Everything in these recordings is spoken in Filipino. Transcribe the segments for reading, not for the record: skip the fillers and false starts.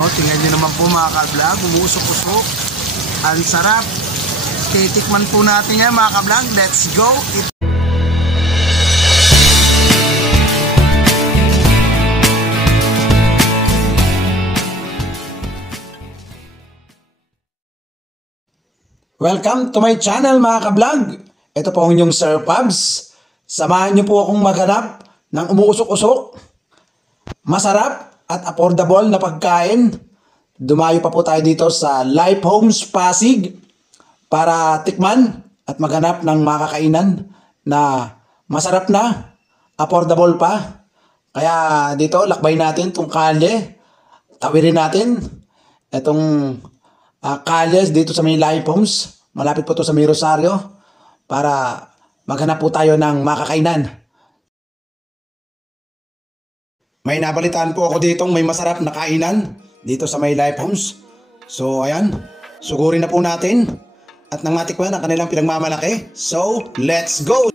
Tingnan nyo naman po mga ka-vlog, umuusok-usok. Ang sarap. Titikman po natin yan mga ka-vlog. Let's go! Welcome to my channel mga ka-vlog. Ito po ang inyong Sir Pabs. Samahan nyo po akong maghanap ng umuusok-usok, masarap at affordable na pagkain. Dumayo pa po tayo dito sa Life Homes Pasig para tikman at maghanap ng makakainan na masarap na, affordable pa. Kaya dito, lakbay natin itong kalye. Tawirin natin itong kalye dito sa may Life Homes. Malapit po ito sa may Rosario para maghanap po tayo ng makakainan. May nabalitaan po ako dito may masarap na kainan dito sa may Life Homes. So ayan, sugurin na po natin at nang matikman ang kanilang pinagmamalaki. So let's go!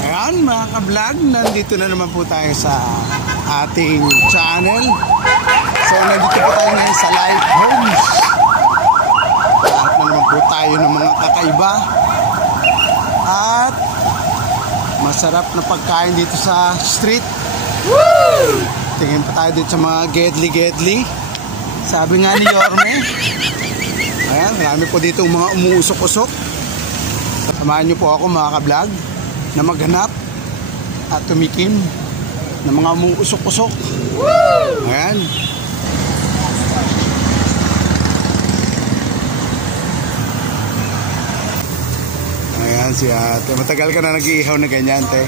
Ayan mga ka-vlog, nandito na naman po tayo sa ating channel. So nandito po tayo ngayon sa Life Homes. Lahat na naman po tayo ng mga kakaiba at masarap na pagkain dito sa street. Woo! Tingin pa tayo dito sa mga gedli-gedli. Sabi nga ni Yorme. Ayan, marami po dito mga umuusok-usok. Samahan niyo po ako mga ka-vlog na maghanap at tumikim ng mga umuusok-usok. Ayan. Ayan si ate. Matagal ka na nag-iihaw na ganyan, te?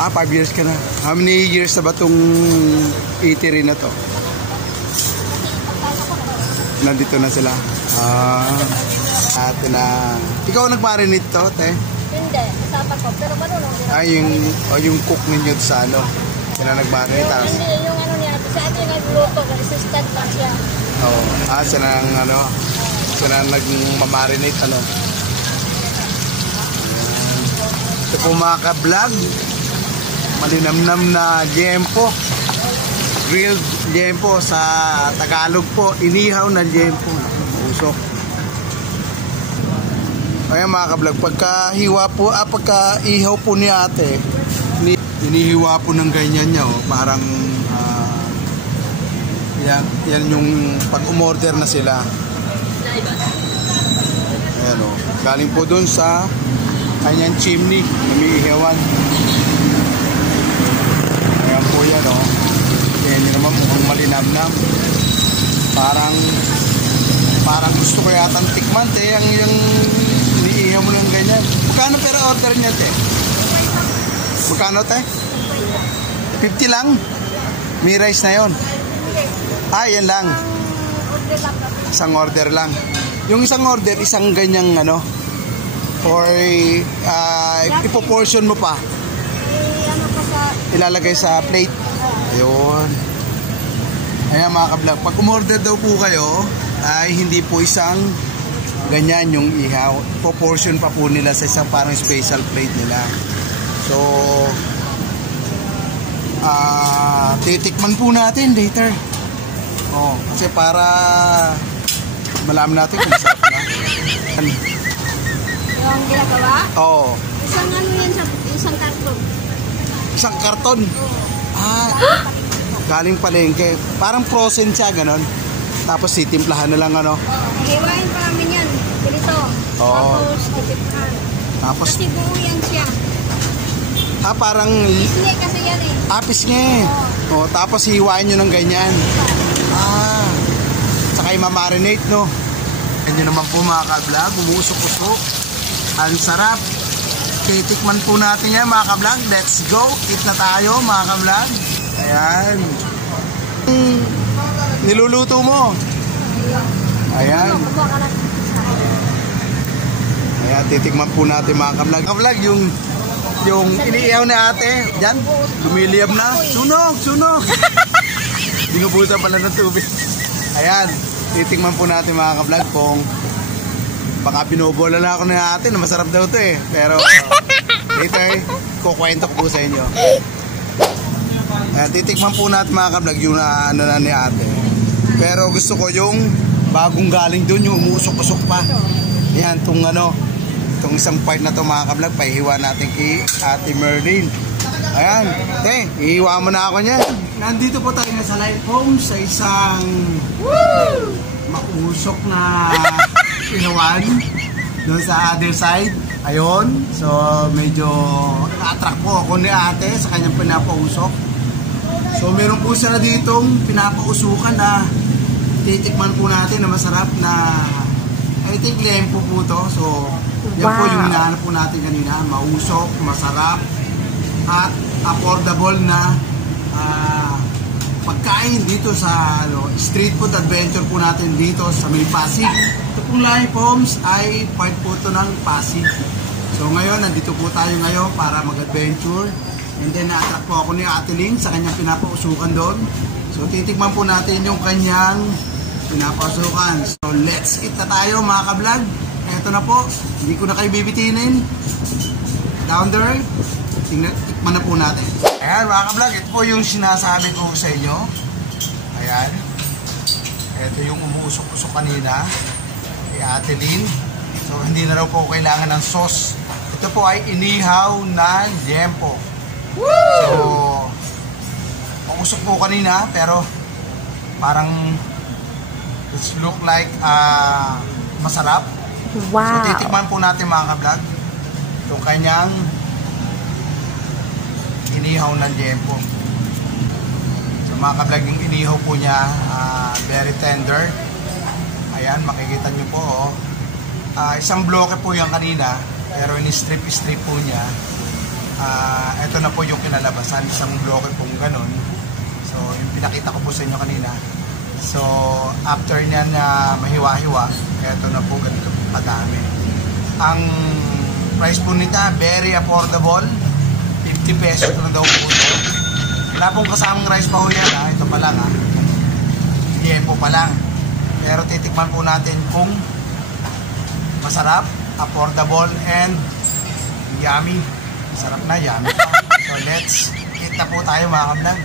5 years ka na. How many years na ba itong eatery na to? Nandito na sila. Ate na. Ikaw nagmarinate to, te? Hindi, kasama ko. Pero marunong din. Yung cook ninyo sa ano? Sila nagmarinate? Hindi, yung ano niya. Sa atin nagluto. Assistant pa siya. Oo. Siya nang ano? Siya nang nagmamarinate ano? Ito po mga ka-vlog. Malinamnam na liempo. Grilled liempo sa Tagalog po. Inihaw na liempo. Usok. Ayan mga ka-vlog, pagka-ihaw po ni ate, inihiwa po ng ganyan niya, oh, parang yan yung pag-umorder na sila. Ayan o, galing po dun sa kanyang chimney, namiihawan. Ayan po yan o, yan yun naman mukhang malinamnam. Parang gusto ko yata tikman, te, yung iniihaw mo ng ganyan. Magkano pero order niya, te? Magkano, te? 50 lang? May rice na yon. Yan lang. Isang order lang. Yung isang order, isang ganyang ano, or ipoportion mo pa. Ilalagay sa plate. Ayun. Ayan mga ka-vlog, pag umorder daw po kayo, ay hindi po isang ganyan yung ihaw. Proportion pa po nila sa isang parang special plate nila. So titikman po natin later. Kasi para malaman natin kung sarap na. Yung ginagawa? Oo. Isang ano yan sa isang karton. Isang karton? Galing palengke. Parang frozen siya, ganon. Tapos titimplahan na lang ano. Hiwain pa namin yan. Ganito. Oo. Tapos titimplahan. Tapos, Kasi buo yan siya. parang Pisngi kasi yan eh. tapis nga eh. Oh, tapos hiwain nyo ng ganyan. Saka i-marinate, no? Ganyan naman po mga ka-vlog, umuusok-usok. Ang sarap. Titikman po natin yan mga ka-vlog. Let's go. Eat na tayo mga ka-vlog. Ayan. Niluluto mo. Ayan. Ayan, titikman po natin mga ka-vlog. Ka-vlog, yung iniihaw na ate, dyan, lumiliyab na. Sunog! Binubusan pala ng tubig. Ayan, titikman po natin mga ka-vlog kung baka binobola na ako ni ate na masarap daw to eh. Pero later, kukwento ko po sa inyo. Ayan, titikman po natin mga ka-vlog yung ano na ni ate. Pero gusto ko yung bagong galing dun, yung umuusok-usok pa. Ayan, itong isang part na to mga ka-vlog, pahihiwa natin kay Ate Merlin. Ayan, ihiwa mo na ako niyan. Nandito po tayo sa Life Home sa isang mausok na inuwan doon sa other side. Ayun, so medyo na-attract po ako ni ate sa kanyang pinapausok. So meron po siya na ditong pinapausukan na titikman po natin na masarap na I think lempo po to. So yan po yung hinahanap po natin kanina. Mausok, masarap, at affordable na pagkain dito sa street food adventure po natin dito sa may Pasig. Ito pong Life Homes ay part po ito ng Pasig. So ngayon, nandito po tayo ngayon para mag-adventure. And then na-attract po ako ni Ate Lynn sa kanyang pinapausukan doon. So titikman po natin yung kanyang pinapausukan. So let's eat na tayo mga ka-vlog. Ito na po, hindi ko na kayo bibitinin. Down there, tikman na po natin. Ayan mga ka-vlog, ito po yung sinasabi ko sa inyo. Ayan. Ito yung umuusok-usok kanina kay Ate Lynn. So hindi na raw po kailangan ng sauce. Ito po ay inihaw na liempo. So pausok po kanina pero parang it look like masarap. Wow. So titikman po natin mga ka-vlog itong kanyang inihaw na liempo. So mga ka-vlog, yung inihaw po niya very tender. Ayan, makikita nyo po isang bloke po yung kanina pero in-strip po niya. Ito na po yung kinalabasan, isang bloke pong ganon. So yung pinakita ko po sa inyo kanina. So after niya na mahiwa-hiwa, ito na po ganito padami. Ang price po nita very affordable, 50 pesos na daw po ito. Wala pong kasamang rice pa ho yan ito pa lang liempo pa lang. Pero titikman po natin kung masarap, affordable, and yummy. Masarap na, yummy pa. So let's eat na po tayo mga ka-vlog.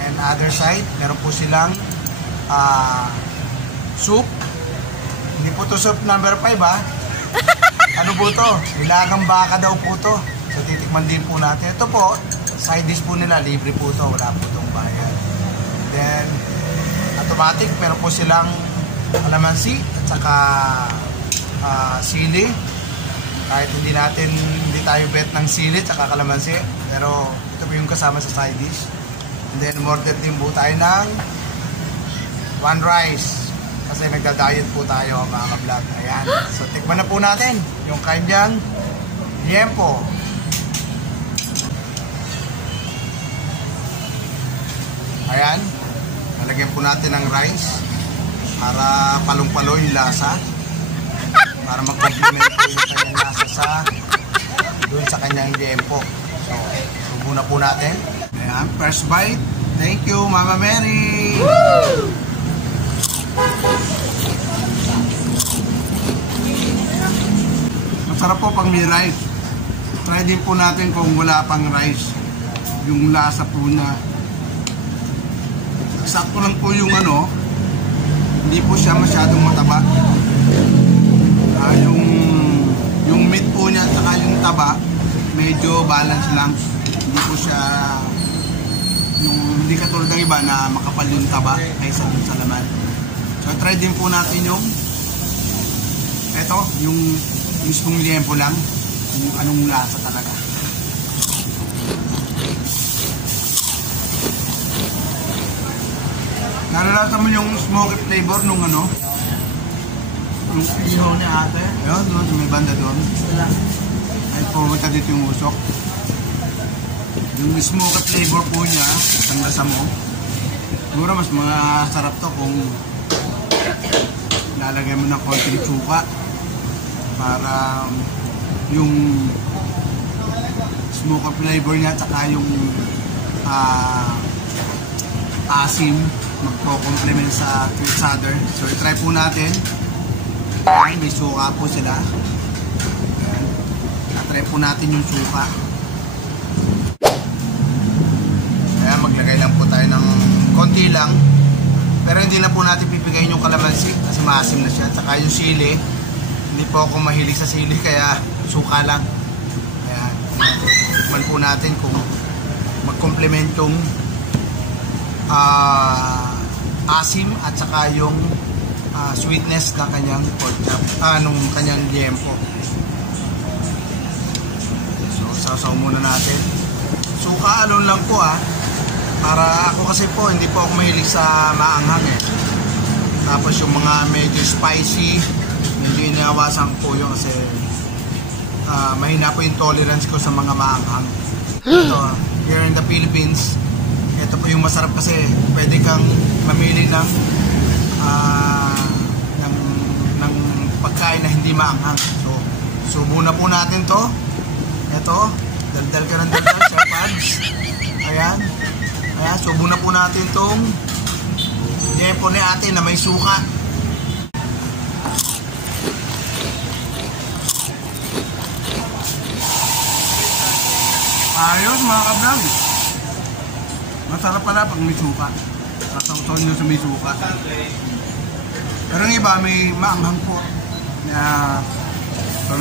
And other side, meron po silang soup. Hindi po to soup number 5 Ano po to? Nilagang baka daw po to. So titikman din po natin. Ito po, side dish po nila, libre po to. Wala po itong bayad. Then, automatic, meron po silang kalamansi at saka sili. Kahit hindi tayo bet ng sili at saka kalamansi. Pero ito po yung kasama sa side dish. And then, order din po tayo ng one rice. Kasi nagda-diet po tayo mga ka-vlog. Ayan. So, tikman na po natin yung kanyang liempo. Ayan. Lalagyan po natin ng rice para palong-palo yung lasa. Para mag-complement po yung kanyang lasa doon sa kanyang liempo. So, subo na po natin. Ayan. First bite. Thank you, Mama Mary! Woo! Masarap po pag may rice. Try din po natin kung wala pang rice. Yung lasa po niya. Sakto lang po yung hindi po siya masyadong mataba. Yung meat po niya at saka yung taba medyo balance lang. Hindi po siya yung Hindi katulad ng iba na makapal yung taba kaysa dun sa laman. So try din po natin yung yung mismong liempo lang, kung anong lasa talaga. Naralasa mo yung smoky flavor nung yung ihaw niya ate. Ayun, doon, may banda doon. Ay, pumunta dito yung usok. Yung smoky flavor po niya, isang lasa mo. Siguro mas masarap to kung lalagay mo ng konting suka para yung smoky flavor niya at saka yung asim magpo-complement sa each other. So i-try po natin. Ayan, may suka po sila. Ayan. I-try po natin yung suka. Ayan, maglagay lang po tayo ng konti lang. Pero hindi na po natin pipigayin yung kalamansi kasi maasim na siya. At saka yung sili, hindi po ako mahilig sa sili kaya suka lang. Ayan. Tikman po natin kung mag-complement yung asim at saka yung sweetness na kanyang pork chop, nung kanyang liempo. So sasaw muna natin. Suka alon lang po para ako kasi po hindi po ako mahilig sa maanghang Tapos yung mga medyo spicy, medyo iniawasan po yun kasi mahina po yung tolerance ko sa mga maanghang. Ito, here in the Philippines, ito po yung masarap kasi pwede kang mamili ng pagkain na hindi maanghang. So, subo na po natin to. Ito, daldal ka ng daldal, Chef Pads. Ayan. Ayan, subo na po natin tong liempo ni ate na may suka. Ayos mga kablog. Masarap pala pag may suka. Sasawsaw nyo sa may suka. Pero ng iba may maanghang po na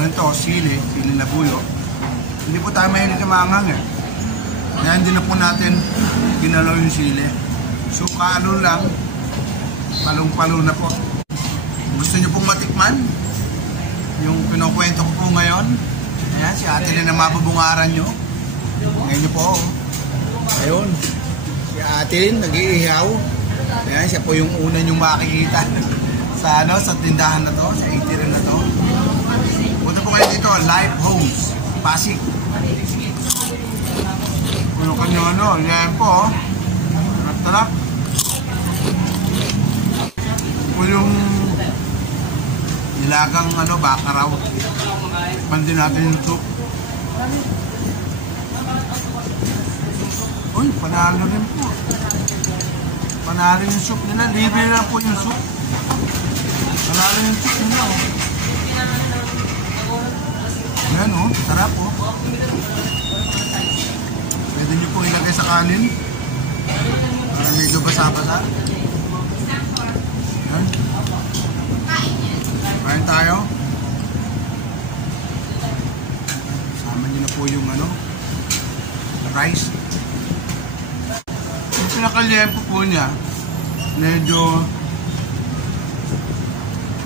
ito, sili na buyo. Hindi po tayo mahilig na maanghang Kaya hindi na po natin ginalaw yung sili. Suka lang, palong-palo na po. Gusto nyo pong matikman yung pinukwento ko po ngayon. Ayan, si ate na mabubungaran nyo. Ngayon nyo po. Ayun. Si ate nag-iihaw. Ayan, siya po yung una nyong makikita sa tindahan na to, sa eatery na to. Punta po kayo dito, Life Homes, Pasig. Puno kanyang liempo. Tarap-tarap. Po yung nilagang baka raw. Pandin natin yung soup. Uy, panalo rin po. Panalo yung soup nila. Libre na po yung soup. Panalo yung soup nila. Ayan sarap Pwede nyo po ilagay sa kanin. Para medyo basa-basa. Ayan. Kain tayo. Sama nyo na po yung rice. Yung pinakaliempo po niya, medyo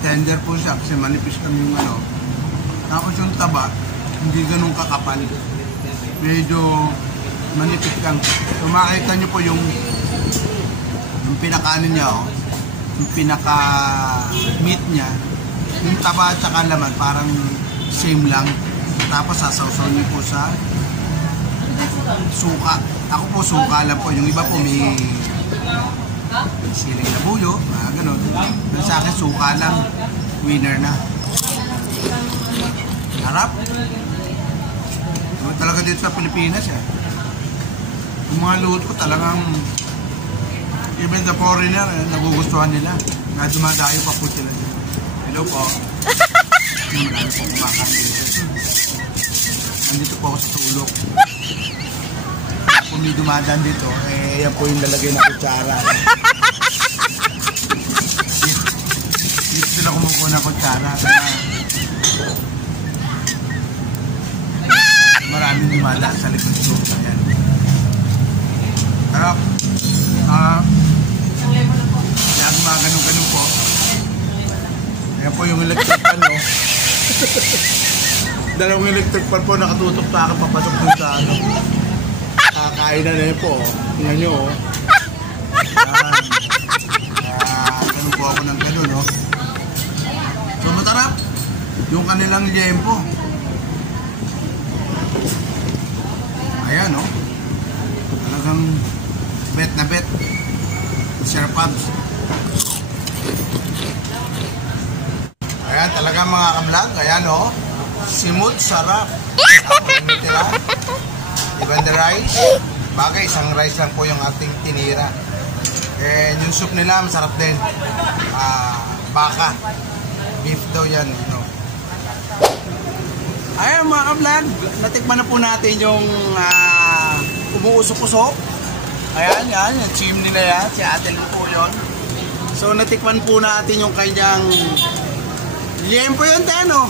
tender po siya kasi manipis kami yung Tapos yung taba, hindi ganun kakapal. Medyo manipis lang. So makita nyo po yung pinakanin niya yung pinaka-meat niya, yung taba at saka laman, parang same lang. Tapos sasawsaw nyo po sa suka. Ako po suka lang po. Yung iba po may siling na buyo, ganun. Pero sa akin suka lang, winner na. Harap. Talaga dito sa Pilipinas yung mga luto ko talagang even the foreigner nagugustuhan nila. Na dumadayo pa po sila dito. Hello po. Marami po kumakain dito. Nandito po ako sa tulog. Kung may dumadaan dito, yan po yung lalagay na kutsara. Dito sila kumukuha ng kutsara. Maraming dumadaan sa likod ko. Ayan. Sarap. Lagi mga ganun-ganun po. Ayan po yung electric pan, no? Dalawang electric pan po nakatutok sa akin papasok dun sa ano. Kainan na yun po. Tingnan nyo, oh. Ganun po ako ng ganun, no? So, matarap. Yung kanilang liempo. Ayan, no? Talagang bet na bet. Sir Pabs. Ayan, talaga mga ka-vlog. Ayan, oh. Simut, sarap. Diba the rice? Bagay, isang rice lang po yung ating tinira. And yung soup nila, masarap din. Baka. Beef daw yan, you know. Ayan mga ka-vlog, natikman na po natin yung umuusok-usok. Ayan, yan, yung chimney na yan. Si ate lang po yun. So, natikman po natin yung kanyang liempo yun, Tano.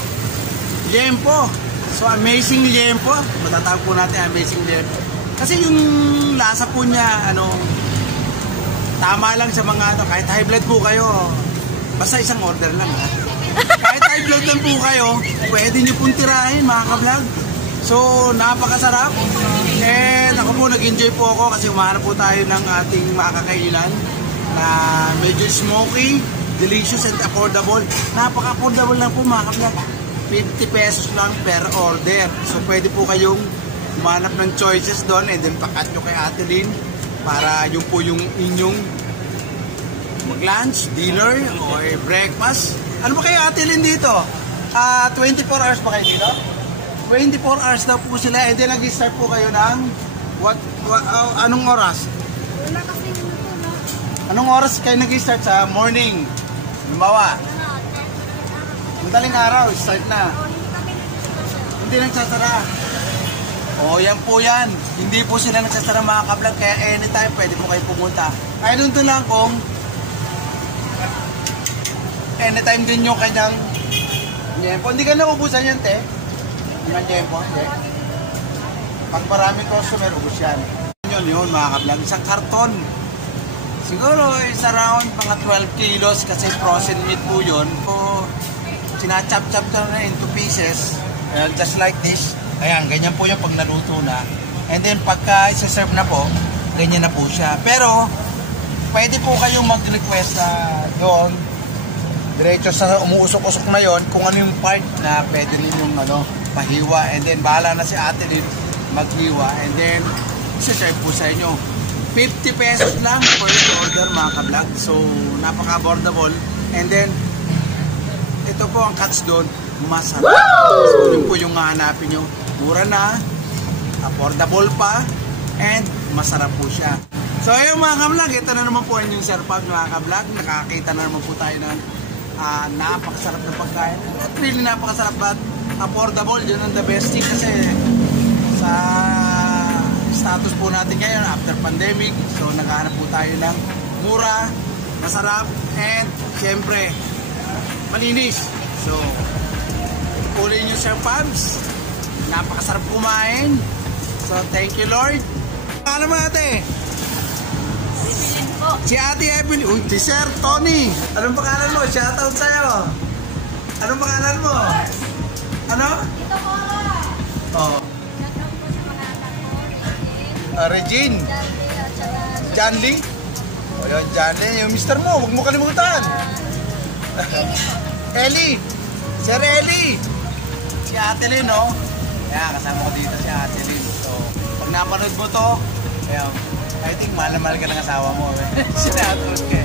Liempo. So, amazing liempo. Matatawag po natin amazing liempo. Kasi yung lasa po niya, tama lang sa mga, kahit high blood po kayo, basta isang order lang, ha? Kahit high blood lang po kayo, pwede nyo pong tirahin, mga ka-vlog. So, napakasarap. And ako po, nag-enjoy po ako kasi umahanap po tayo ng ating makakainan na medyo smoky, delicious and affordable. Napaka-affordable lang po, mga ka-vlog. 50 pesos lang per order. So, pwede po kayong umanap ng choices doon and then pakat nyo kay Ate Lynn para yun po yung inyong mag-lunch, dinner, or breakfast. Ano ba kayo Ate Lynn dito? 24 hours pa kayo dito? 24 hours daw po sila and then nag-start po kayo ng anong oras? Wala kasi Anong oras kayo nag-start sa morning? Lumbawa? Madaling araw, start na. Hindi nagsasara. O, yan po yan. Hindi po sila nagsasara mga ka-vlog, kaya anytime pwede po kayo pumunta. Ay, doon to lang kung anytime din yung kanyang liempo. Hindi ka naubusan yan, te. Yung liempo, te. Pag maraming customer, ubus yan. Yun, mga ka-vlog. Isang karton. Siguro, is around mga 12 kilos kasi frozen meat po yun. So, sinachop-chop na into pieces. Just like this. Ayan, ganyan po yung pag naluto na. And then pagka isa-serve na po, ganyan na po siya. Pero, pwede po kayong mag-request doon, diretso sa umuusok-usok na yon kung ano yung part na pwede ninyong pahiwa. And then, bahala na si ate din maghiwa. And then, isa-serve po sa inyo. 50 pesos lang per order mga ka-vlog. So, napaka-affordable. And then, ito po ang cuts doon, masarap. So, yun po yung hahanapin nyo. Mura na, affordable pa, and masarap po siya. So, ayun mga ka-vlog, ito na naman po yung Sir Pab mga ka-vlog. Nakakita na naman po tayo ng napakasarap na pagkain. Not really napakasarap, but affordable. Yun ang the best thing kasi sa status po natin ngayon after pandemic. So, naghahanap po tayo ng mura, masarap, and syempre, malinis. So, uli nyo Sir Pabs. Napakasarap kumain. So, thank you Lord. Ano mo ate? Evelyn po. Si Ate Evelyn. Uy, si Sir Tony. Anong pangalan mo? Shoutout sa'yo. Anong pangalan mo? Ano? Ito po. Oh. Shoutout po sa mga anak ko. Regine. Jandy at saka Janly. O yun, Janly. Yung mister mo, huwag mo kalimutan. Ellie. Sir Ellie. Si Ate Lynn, no? Kaya kasama ko dito si Ate Lynn. So, pag napanood mo to, I think mahal na mahal ka ng asawa mo. Sinatod ka.